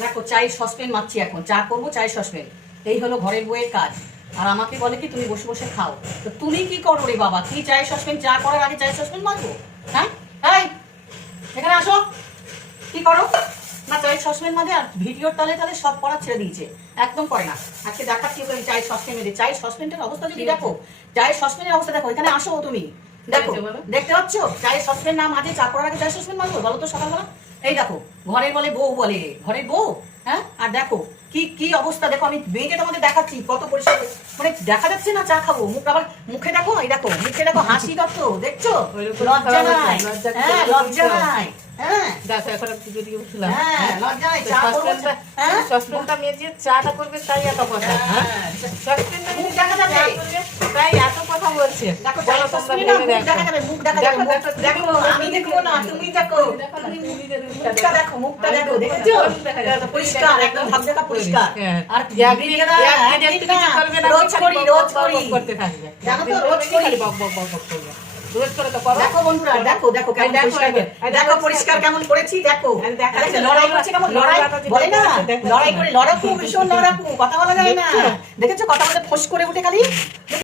দেখো চায়ের সসপেন মারছি এখন, চা করবো চায়ের সসপেন। এই হলো ঘরের বউয়ের কাজ। আর আমাকে বলে কি তুমি বসে বসে খাও। তো তুমি কি করো রে বাবা? কি চায়ের সসপেন, চা করার আগে চায়ের সসপেন মারবো? হ্যাঁ, এই এখানে আসো। কি করো না? চায়ের সসপেন মাঝে আর ভিডিওর তালে তালে সব করা ছেড়ে দিয়েছে, একদম করে না। আজকে দেখাচ্ছি ওই চায়ের সসপেন মেরে। চায়ের সসপেনটার অবস্থা যদি দেখো, চায়ের সসপেনের অবস্থা দেখো। এখানে আসো তুমি, দেখো দেখতে পাচ্ছ চায়ের সসপেন না মাঝে চা করার আগে চায়ের সসপেন মারবো? বলো তো সকালবেলা। এই দেখো ঘরের বলে বউ বলে, ঘরের বউ। হ্যাঁ, আর দেখো কি কি অবস্থা দেখো। আমি বেঁচে তোমাদের দেখাচ্ছি কত পরিষ্কার, মানে দেখা যাচ্ছে না চা খাবো। মুখ আবার মুখে দেখো, এই দেখো মুখে দেখো হাসি কত, দেখছো? লজ্জা নাই, হ্যাঁ লজ্জা নাই। হ্যাঁ দেখো এখন একটু যদি উঠলাম, হ্যাঁ লজ্জা নাই। চা করবো, হ্যাঁ সসপেনটা মেজে চাটা করবে তাই এত কথা। হ্যাঁ সসপেনটা মুখ মেজে দেখা যাবে, তাই এত কথা বলছে। দেখো চায়ের সসপেনে না মুখ দেখা যাবে, মুখ দেখা যাবে। দেখো আমি দেখবো না, তুমি দেখো। মুখটা দেখো, মুখটা দেখো, দেখেছো? পরিষ্কার একদম, ঝকঝকা পরিষ্কার। আর বিয়েরা একদিন না, রোজ করি, রোজ করি। করতে থাকবে, জানো তো, রোজ করি। বক বক বক বক করবে। রোজ করে তো করো। দেখো বন্ধুরা, দেখো দেখো কেমন পরিষ্কার, দেখো পরিষ্কার কেমন করেছি, দেখো। লড়াই করছে কেমন, লড়াই বলে না, লড়াই করে লড়াকু, ভীষণ লড়াকু, কথা বলা যায় না। দেখেছো কথা বলতে ফোঁস করে উঠে খালি।